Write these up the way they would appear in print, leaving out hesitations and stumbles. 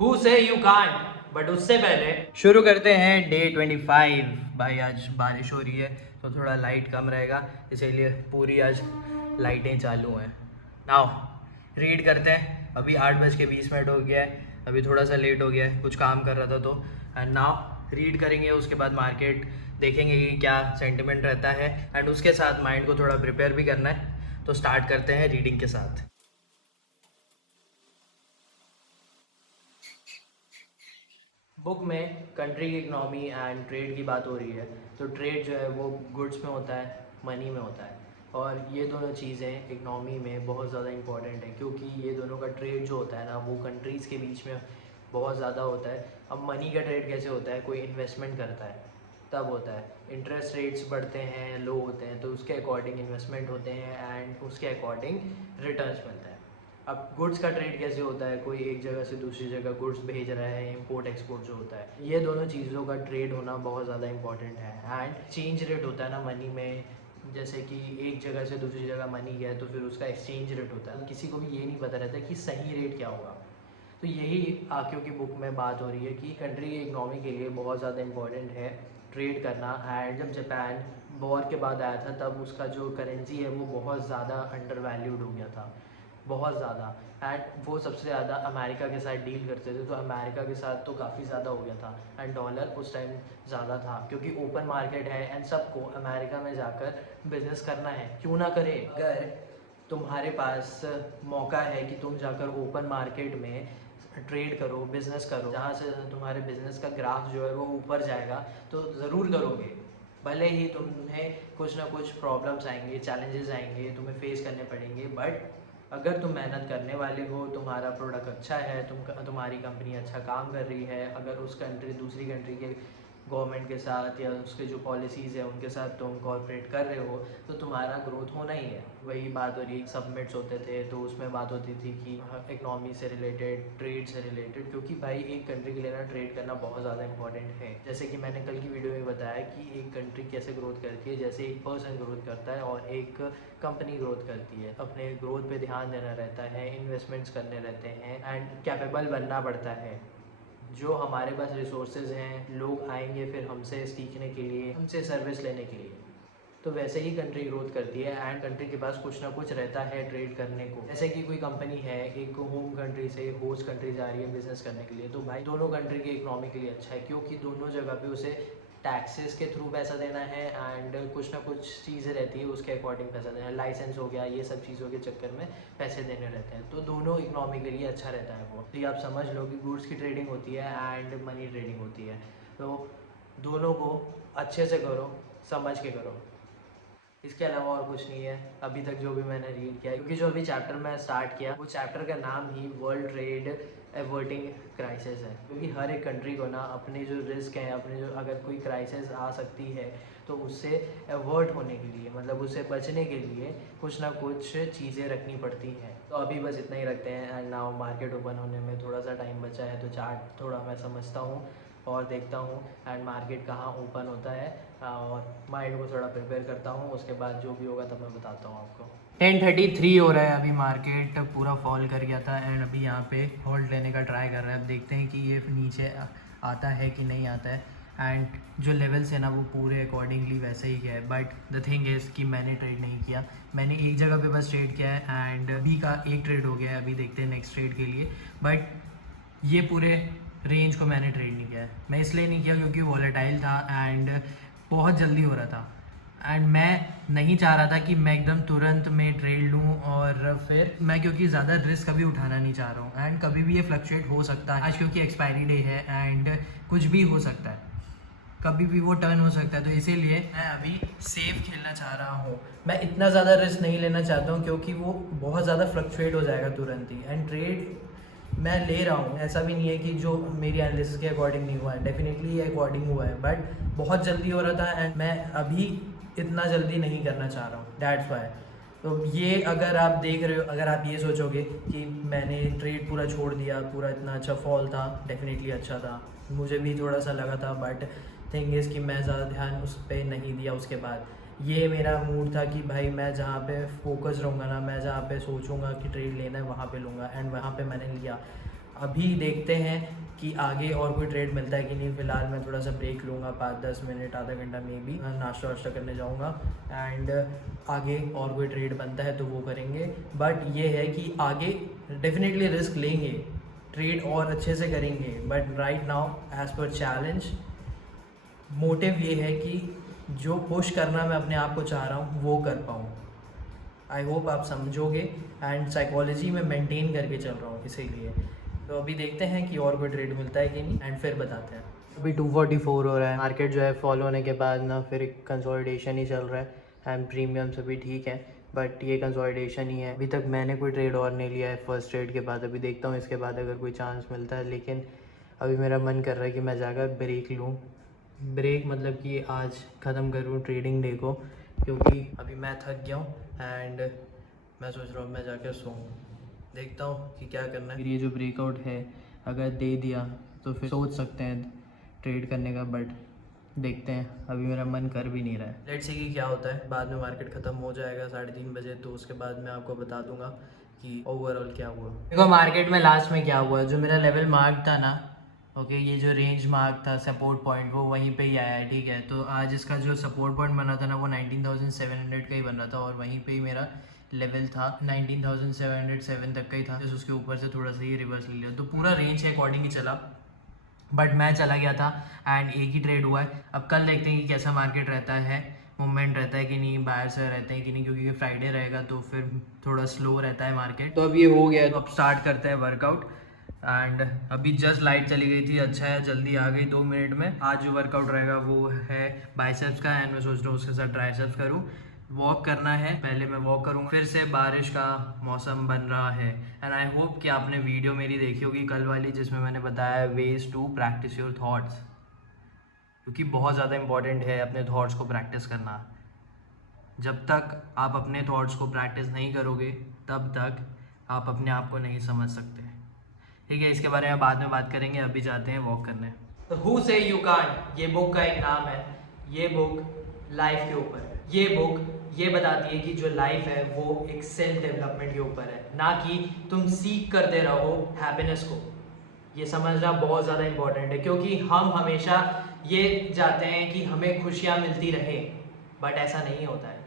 Who से you can't, but उससे पहले शुरू करते हैं डे 25। भाई आज बारिश हो रही है तो थोड़ा लाइट कम रहेगा, इसीलिए पूरी आज लाइटें चालू हैं। नाउ रीड करते हैं। अभी 8:20 हो गया है, अभी थोड़ा सा लेट हो गया है, कुछ काम कर रहा था तो। एंड नाउ रीड करेंगे, उसके बाद मार्केट देखेंगे कि क्या सेंटिमेंट रहता है, एंड उसके साथ माइंड को थोड़ा प्रिपेयर भी करना है। तो स्टार्ट करते हैं रीडिंग के साथ। बुक में कंट्री की इकनॉमी एंड ट्रेड की बात हो रही है। तो ट्रेड जो है वो गुड्स में होता है, मनी में होता है, और ये दोनों चीज़ें इकनॉमी में बहुत ज़्यादा इंपॉर्टेंट है, क्योंकि ये दोनों का ट्रेड जो होता है ना वो कंट्रीज़ के बीच में बहुत ज़्यादा होता है। अब मनी का ट्रेड कैसे होता है, कोई इन्वेस्टमेंट करता है तब होता है। इंटरेस्ट रेट्स बढ़ते हैं, लो होते हैं, तो उसके अकॉर्डिंग इन्वेस्टमेंट होते हैं एंड उसके अकॉर्डिंग रिटर्न्स मिलता है। अब गुड्स का ट्रेड कैसे होता है, कोई एक जगह से दूसरी जगह गुड्स भेज रहा है, इंपोर्ट एक्सपोर्ट जो होता है, ये दोनों चीज़ों का ट्रेड होना बहुत ज़्यादा इंपॉर्टेंट है। एंड चेंज रेट होता है ना मनी में, जैसे कि एक जगह से दूसरी जगह मनी गया तो फिर उसका एक्सचेंज रेट होता है। किसी को भी ये नहीं पता रहता कि सही रेट क्या होगा। तो यही आकियों की बुक में बात हो रही है कि कंट्री की इकनॉमी के लिए बहुत ज़्यादा इंपॉर्टेंट है ट्रेड करना। एंड जब जापान वॉर के बाद आया था तब उसका जो करेंसी है वो बहुत ज़्यादा अंडर वैल्यूड हो गया था, बहुत ज़्यादा। एंड वो सबसे ज़्यादा अमेरिका के साथ डील करते थे, तो अमेरिका के साथ तो काफ़ी ज़्यादा हो गया था। एंड डॉलर उस टाइम ज़्यादा था क्योंकि ओपन मार्केट है एंड सबको अमेरिका में जाकर बिजनेस करना है, क्यों ना करे। अगर तुम्हारे पास मौका है कि तुम जाकर ओपन मार्केट में ट्रेड करो, बिज़नेस करो, जहाँ से तुम्हारे बिज़नेस का ग्राफ जो है वो ऊपर जाएगा, तो ज़रूर करोगे। भले ही तुम्हें कुछ ना कुछ प्रॉब्लम्स आएंगे, चैलेंजेस आएंगे, तुम्हें फेस करने पड़ेंगे, बट अगर तुम मेहनत करने वाले हो, तुम्हारा प्रोडक्ट अच्छा है, तुम्हारी कंपनी अच्छा काम कर रही है, अगर उस कंट्री दूसरी कंट्री के गवर्नमेंट के साथ या उसके जो पॉलिसीज़ है उनके साथ तुम कॉर्पोरेट कर रहे हो, तो तुम्हारा ग्रोथ होना ही है। वही बात हो रही है, सबमिट्स होते थे तो उसमें बात होती थी कि इकनॉमी से रिलेटेड, ट्रेड से रिलेटेड, क्योंकि भाई एक कंट्री के लिए ना ट्रेड करना बहुत ज़्यादा इंपॉर्टेंट है। जैसे कि मैंने कल की वीडियो में बताया कि एक कंट्री कैसे ग्रोथ करती है, जैसे एक पर्सन ग्रोथ करता है और एक कंपनी ग्रोथ करती है। अपने ग्रोथ पे ध्यान देना रहता है, इन्वेस्टमेंट्स करने रहते हैं एंड कैपेबल बनना पड़ता है। जो हमारे पास रिसोर्सेज हैं, लोग आएंगे फिर हमसे सीखने के लिए, हमसे सर्विस लेने के लिए, तो वैसे ही कंट्री ग्रोथ करती है। एंड कंट्री के पास कुछ ना कुछ रहता है ट्रेड करने को। जैसे कि कोई कंपनी है, एक होम कंट्री से होस्ट कंट्री जा रही है बिजनेस करने के लिए, तो भाई दोनों कंट्री की इकनॉमी के लिए अच्छा है, क्योंकि दोनों जगह पे उसे टैक्सेस के थ्रू पैसा देना है एंड कुछ ना कुछ चीज़ें रहती है उसके अकॉर्डिंग पैसा देना है, लाइसेंस हो गया, ये सब चीज़ों के चक्कर में पैसे देने रहते हैं। तो दोनों इकनॉमी के लिए अच्छा रहता है वो। तो ये आप समझ लो कि गुड्स की ट्रेडिंग होती है एंड मनी ट्रेडिंग होती है, तो दोनों को अच्छे से करो, समझ के करो। इसके अलावा और कुछ नहीं है अभी तक जो भी मैंने रीड किया, क्योंकि जो अभी चैप्टर मैं स्टार्ट किया वो चैप्टर का नाम ही वर्ल्ड ट्रेड एवर्टिंग क्राइसिस है। क्योंकि हर एक कंट्री को ना अपने जो रिस्क हैं, अपने जो अगर कोई क्राइसिस आ सकती है तो उससे एवर्ट होने के लिए, मतलब उससे बचने के लिए कुछ ना कुछ चीज़ें रखनी पड़ती हैं। तो अभी बस इतना ही रखते हैं। एंड नाउ मार्केट ओपन होने में थोड़ा सा टाइम बचा है, तो चार्ट थोड़ा मैं समझता हूँ और देखता हूँ एंड मार्केट कहाँ ओपन होता है, और माइंड को थोड़ा प्रिपेयर करता हूँ। उसके बाद जो भी होगा तब मैं बताता हूँ आपको। 10:33 हो रहा है, अभी मार्केट पूरा फॉल कर गया था एंड अभी यहाँ पे होल्ड लेने का ट्राई कर रहा है। अब देखते हैं कि ये नीचे आता है कि नहीं आता है। एंड जो लेवल्स है ना वो पूरे अकॉर्डिंगली वैसे ही गया है, बट द थिंग इज़ कि मैंने ट्रेड नहीं किया, मैंने एक जगह पे बस ट्रेड किया है एंड बी का एक ट्रेड हो गया है। अभी देखते हैं नेक्स्ट ट्रेड के लिए, बट ये पूरे रेंज को मैंने ट्रेड नहीं किया है। मैं इसलिए नहीं किया क्योंकि वॉलेटाइल था एंड बहुत जल्दी हो रहा था एंड मैं नहीं चाह रहा था कि मैं एकदम तुरंत में ट्रेड लूँ, और फिर मैं क्योंकि ज़्यादा रिस्क कभी उठाना नहीं चाह रहा हूँ एंड कभी भी ये फ्लक्चुएट हो सकता है। आज क्योंकि एक्सपायरी डे है एंड कुछ भी हो सकता है, कभी भी वो टर्न हो सकता है, तो इसीलिए मैं अभी सेफ खेलना चाह रहा हूँ। मैं इतना ज़्यादा रिस्क नहीं लेना चाहता हूँ क्योंकि वो बहुत ज़्यादा फ्लक्चुएट हो जाएगा तुरंत ही। एंड ट्रेड मैं ले रहा हूँ, ऐसा भी नहीं है कि जो मेरी एनालिसिस के अकॉर्डिंग नहीं हुआ है, डेफिनेटली ये अकॉर्डिंग हुआ है, बट बहुत जल्दी हो रहा था एंड मैं अभी इतना जल्दी नहीं करना चाह रहा हूँ, दैट्स वाई। तो ये अगर आप देख रहे हो, अगर आप ये सोचोगे कि मैंने ट्रेड पूरा छोड़ दिया, पूरा इतना अच्छा फॉल था, डेफिनेटली अच्छा था, मुझे भी थोड़ा सा लगा था, बट थिंग इज़ कि मैं ज़्यादा ध्यान उस पर नहीं दिया। उसके बाद ये मेरा मूड था कि भाई मैं जहाँ पे फोकस रहूँगा ना, मैं जहाँ पे सोचूंगा कि ट्रेड लेना है वहाँ पे लूँगा, एंड वहाँ पे मैंने लिया। अभी देखते हैं कि आगे और कोई ट्रेड मिलता है कि नहीं। फ़िलहाल मैं थोड़ा सा ब्रेक लूँगा, 5-10 मिनट, आधा घंटा में भी नाश्ता वाश्ता करने जाऊँगा एंड आगे और कोई ट्रेड बनता है तो वो करेंगे। बट ये है कि आगे डेफिनेटली रिस्क लेंगे, ट्रेड और अच्छे से करेंगे, but right now as per challenge motive ये है कि जो पुश करना मैं अपने आप को चाह रहा हूँ वो कर पाऊँ। आई होप आप समझोगे एंड साइकोलॉजी में मेंटेन करके चल रहा हूँ इसीलिए। तो अभी देखते हैं कि और कोई ट्रेड मिलता है कि नहीं एंड फिर बताते हैं। अभी 244 हो रहा है, मार्केट जो है फॉलो होने के बाद ना फिर एक कंसोलिडेशन ही चल रहा है एंड प्रीमियम सभी ठीक है, बट ये कंसोलिडेशन ही है। अभी तक मैंने कोई ट्रेड और नहीं लिया है फर्स्ट ट्रेड के बाद। अभी देखता हूँ इसके बाद अगर कोई चांस मिलता है, लेकिन अभी मेरा मन कर रहा है कि मैं जाकर ब्रेक लूँ। ब्रेक मतलब कि आज ख़त्म करूँ ट्रेडिंग डे को, क्योंकि अभी मैं थक गया हूँ एंड मैं सोच रहा हूँ मैं जाकर सोऊँ। देखता हूँ कि क्या करना है। फिर ये जो ब्रेकआउट है अगर दे दिया तो फिर सोच सकते हैं ट्रेड करने का, बट देखते हैं, अभी मेरा मन कर भी नहीं रहा है। लेट्स सी कि क्या होता है। बाद में मार्केट ख़त्म हो जाएगा 3:30 बजे, तो उसके बाद मैं आपको बता दूंगा कि ओवरऑल क्या हुआ। देखो मार्केट में लास्ट में क्या हुआ, जो मेरा लेवल मार्क था ना, ओके, ये जो रेंज मार्क था सपोर्ट पॉइंट, वो वहीं पे ही आया है, ठीक है। तो आज इसका जो सपोर्ट पॉइंट बना था ना वो 19,700 का ही बन रहा था और वहीं पे ही मेरा लेवल था 19,707 तक का ही था। जैसे उसके ऊपर से थोड़ा सा ही रिवर्स ले लिया, तो पूरा रेंज के अकॉर्डिंग ही चला, बट मैं चला गया था एंड एक ही ट्रेड हुआ है। अब कल देखते हैं कि कैसा मार्केट रहता है, मूवमेंट रहता है कि नहीं, बायर्स रहते हैं कि नहीं, क्योंकि फ्राइडे रहेगा तो फिर थोड़ा स्लो रहता है मार्केट। तो अब ये हो गया है, तो अब स्टार्ट करते हैं वर्कआउट। एंड अभी जस्ट लाइट चली गई थी, अच्छा है जल्दी आ गई 2 मिनट में। आज जो वर्कआउट रहेगा वो है बाइसेप्स का एंड मैं सोच रहा हूँ उसके साथ ट्राइसेप्स करूँ। वॉक करना है, पहले मैं वॉक करूँगा। फिर से बारिश का मौसम बन रहा है एंड आई होप कि आपने वीडियो मेरी देखी होगी कल वाली, जिसमें मैंने बताया ways to practise your thoughts, क्योंकि बहुत ज़्यादा इंपॉर्टेंट है अपने थॉट्स को प्रैक्टिस करना। जब तक आप अपने थॉट्स को प्रैक्टिस नहीं करोगे तब तक आप अपने आप को नहीं समझ सकते, ठीक है। इसके बारे में बाद में बात करेंगे, अभी जाते हैं वॉक करने। तो हु से यू कांट, ये बुक का एक नाम है। ये बुक लाइफ के ऊपर, ये बुक ये बताती है कि जो लाइफ है वो एक सेल्फ डेवलपमेंट के ऊपर है, ना कि तुम सीख करते रहो हैप्पीनेस को। ये समझना बहुत ज़्यादा इंपॉर्टेंट है, क्योंकि हम हमेशा ये चाहते हैं कि हमें खुशियाँ मिलती रहे, बट ऐसा नहीं होता है।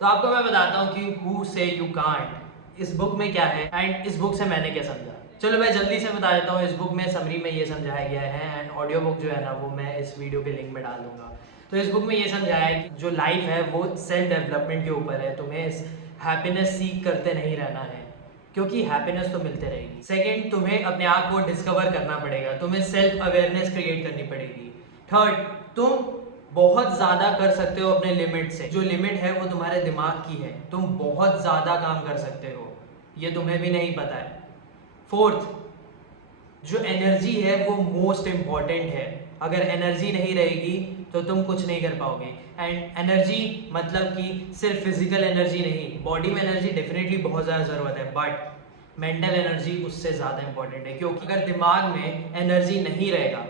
तो आपको मैं बताता हूँ कि हु से यू कांट इस बुक में क्या है एंड इस बुक से मैंने क्या समझा। चलो मैं जल्दी से बता देता हूँ। इस बुक में समरी में ये समझाया गया है एंड ऑडियो बुक जो है ना वो मैं इस वीडियो के लिंक में डाल दूंगा। तो इस बुक में ये समझाया है कि जो लाइफ है वो सेल्फ डेवलपमेंट के ऊपर है। तुम्हें हैप्पीनेस सीख करते नहीं रहना है, क्योंकि हैप्पीनेस तो मिलते रहेगी। सेकंड, तुम्हें अपने आप को डिस्कवर करना पड़ेगा, तुम्हें सेल्फ अवेयरनेस क्रिएट करनी पड़ेगी। थर्ड, तुम बहुत ज़्यादा कर सकते हो अपने लिमिट से। जो लिमिट है वो तुम्हारे दिमाग की है, तुम बहुत ज़्यादा काम कर सकते हो, ये तुम्हें भी नहीं पता है। फोर्थ, जो एनर्जी है वो मोस्ट इम्पॉर्टेंट है। अगर एनर्जी नहीं रहेगी तो तुम कुछ नहीं कर पाओगे। एंड एनर्जी मतलब कि सिर्फ फिजिकल एनर्जी नहीं, बॉडी में एनर्जी डेफिनेटली बहुत ज़्यादा ज़रूरत है, बट मेंटल एनर्जी उससे ज़्यादा इंपॉर्टेंट है। क्योंकि अगर दिमाग में एनर्जी नहीं रहेगा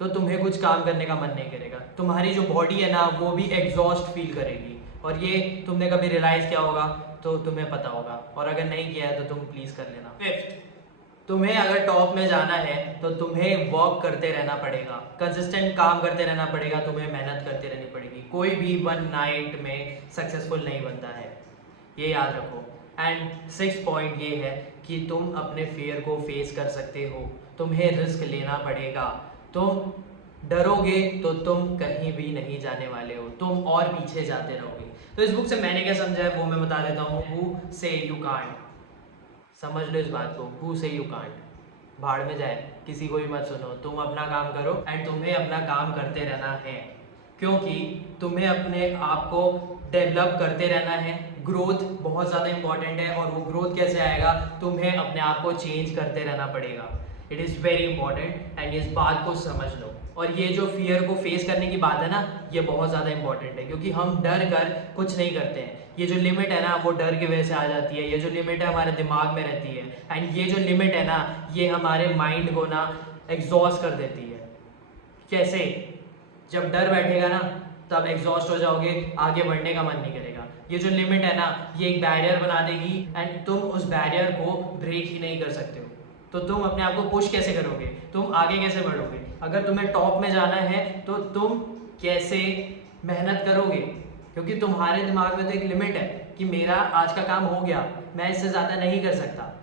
तो तुम्हें कुछ काम करने का मन नहीं करेगा, तुम्हारी जो बॉडी है ना वो भी एग्जॉस्ट फील करेगी। और ये तुमने कभी रियलाइज़ किया होगा तो तुम्हें पता होगा, और अगर नहीं किया है तो तुम प्लीज़ कर लेना। फिफ्थ, तुम्हें अगर टॉप में जाना है तो तुम्हें वर्क करते रहना पड़ेगा, कंसिस्टेंट काम करते रहना पड़ेगा, तुम्हें मेहनत करते रहनी पड़ेगी। कोई भी वन नाइट में सक्सेसफुल नहीं बनता है, ये याद रखो। एंड सिक्स पॉइंट ये है कि तुम अपने फियर को फेस कर सकते हो, तुम्हें रिस्क लेना पड़ेगा। तुम डरोगे तो तुम कहीं भी नहीं जाने वाले हो, तुम और पीछे जाते रहोगे। तो इस बुक से मैंने क्या समझा है वो मैं बता देता हूँ। हु से यू कांट, समझ लो इस बात को, हु से यू कांट, भाड़ में जाए, किसी को भी मत सुनो, तुम अपना काम करो एंड तुम्हें अपना काम करते रहना है, क्योंकि तुम्हें अपने आप को डेवलप करते रहना है। ग्रोथ बहुत ज़्यादा इंपॉर्टेंट है, और वो ग्रोथ कैसे आएगा, तुम्हें अपने आप को चेंज करते रहना पड़ेगा। It is very important and इस बात को समझ लो। और ये जो फियर को फेस करने की बात है ना, ये बहुत ज़्यादा इंपॉर्टेंट है, क्योंकि हम डर कर कुछ नहीं करते हैं। ये जो लिमिट है ना वो डर की वजह से आ जाती है, ये जो लिमिट है हमारे दिमाग में रहती है, एंड ये जो लिमिट है ना ये हमारे माइंड को ना एग्जॉस्ट कर देती है। कैसे? जब डर बैठेगा ना तब एग्जॉस्ट हो जाओगे, आगे बढ़ने का मन नहीं करेगा। ये जो लिमिट है ना ये एक बैरियर बना देगी एंड तुम उस बैरियर को ब्रेक ही नहीं कर सकते हो। तो तुम अपने आप को पुश कैसे करोगे, तुम आगे कैसे बढ़ोगे। अगर तुम्हें टॉप में जाना है तो तुम कैसे मेहनत करोगे, क्योंकि तुम्हारे दिमाग में तो एक लिमिट है कि मेरा आज का काम हो गया, मैं इससे ज़्यादा नहीं कर सकता।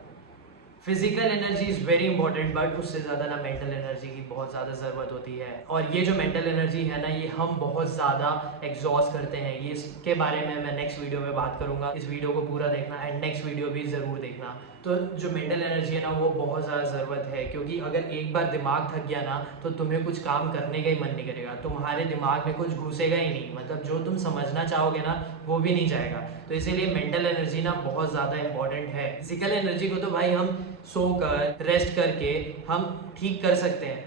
Physical energy is very important, but उससे ज़्यादा ना मेंटल एनर्जी की बहुत ज़्यादा ज़रूरत होती है। और ये जो मेंटल एनर्जी है ना, ये हम बहुत ज़्यादा एग्जॉस्ट करते हैं। ये इसके बारे में मैं नेक्स्ट वीडियो में बात करूँगा। इस वीडियो को पूरा देखना एंड नेक्स्ट वीडियो भी ज़रूर देखना। तो जो मेंटल एनर्जी है ना, वो बहुत ज़्यादा ज़रूरत है, क्योंकि अगर एक बार दिमाग थक गया ना तो तुम्हें कुछ काम करने का ही मन नहीं करेगा, तुम्हारे दिमाग में कुछ घुसेगा ही नहीं, मतलब जो तुम समझना चाहोगे ना वो भी नहीं जाएगा। तो इसीलिए मेंटल एनर्जी ना बहुत ज़्यादा इंपॉर्टेंट है। फिजिकल एनर्जी को तो भाई हम सोकर रेस्ट करके हम ठीक कर सकते हैं,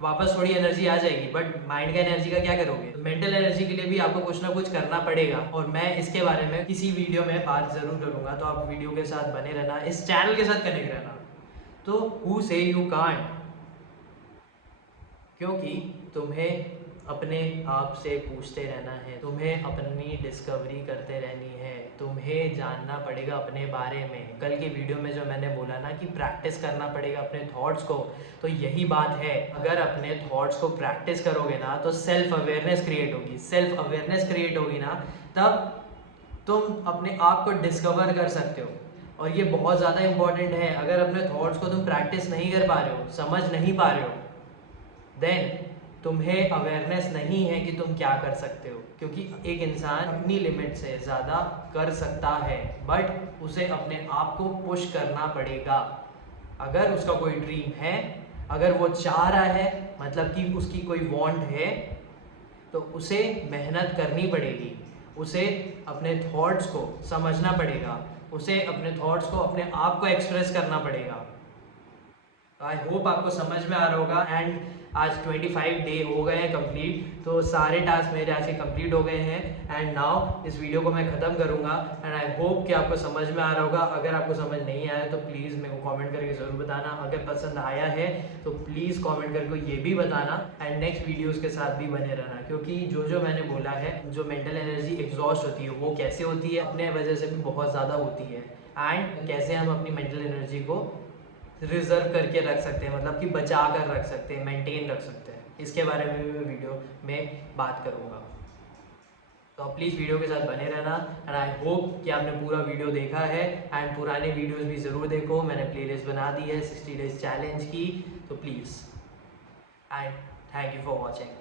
वापस थोड़ी एनर्जी आ जाएगी, बट माइंड का एनर्जी का क्या करोगे। तो मेंटल एनर्जी के लिए भी आपको कुछ ना कुछ करना पड़ेगा, और मैं इसके बारे में किसी वीडियो में बात ज़रूर करूँगा। तो आप वीडियो के साथ बने रहना, इस चैनल के साथ कनेक्ट रहना। तो हु से यू कांट, क्योंकि तुम्हें अपने आप से पूछते रहना है, तुम्हें अपनी डिस्कवरी करते रहनी है, तुम्हें जानना पड़ेगा अपने बारे में। कल की वीडियो में जो मैंने बोला ना कि प्रैक्टिस करना पड़ेगा अपने थॉट्स को, तो यही बात है। अगर अपने थॉट्स को प्रैक्टिस करोगे ना तो सेल्फ अवेयरनेस क्रिएट होगी। सेल्फ अवेयरनेस क्रिएट होगी ना, तब तुम अपने आप को डिस्कवर कर सकते हो। और ये बहुत ज़्यादा इंपॉर्टेंट है। अगर अपने थॉट्स को तुम प्रैक्टिस नहीं कर पा रहे हो, समझ नहीं पा रहे हो, देन तुम्हें अवेयरनेस नहीं है कि तुम क्या कर सकते हो। क्योंकि एक इंसान अपनी लिमिट से ज़्यादा कर सकता है, बट उसे अपने आप को पुश करना पड़ेगा। अगर उसका कोई ड्रीम है, अगर वो चाह रहा है, मतलब कि उसकी कोई वांट है, तो उसे मेहनत करनी पड़ेगी, उसे अपने थॉट्स को समझना पड़ेगा, उसे अपने थॉट्स को अपने आप को एक्सप्रेस करना पड़ेगा। आई होप आपको समझ में आ रहा होगा। एंड आज 25 डे हो गए हैं कंप्लीट, तो सारे टास्क मेरे आज के कंप्लीट हो गए हैं। एंड नाउ इस वीडियो को मैं ख़त्म करूँगा, एंड आई होप कि आपको समझ में आ रहा होगा। अगर आपको समझ नहीं आया तो प्लीज़ मेरे को कमेंट करके ज़रूर बताना। अगर पसंद आया है तो प्लीज़ कमेंट करके ये भी बताना, एंड नेक्स्ट वीडियोज़ के साथ भी बने रहना। क्योंकि जो मैंने बोला है, जो मेंटल एनर्जी एग्जॉस्ट होती है वो कैसे होती है, अपने वजह से भी बहुत ज़्यादा होती है, एंड कैसे हम अपनी मेंटल एनर्जी को रिजर्व करके रख सकते हैं, मतलब कि बचा कर रख सकते हैं, मेंटेन रख सकते हैं। इसके बारे में भी मैं वीडियो में बात करूँगा। तो आप प्लीज़ वीडियो के साथ बने रहना, एंड आई होप कि आपने पूरा वीडियो देखा है। एंड पुराने वीडियोस भी ज़रूर देखो, मैंने प्लेलिस्ट बना दी है 60 डेज चैलेंज की, तो please, and thank you for watching.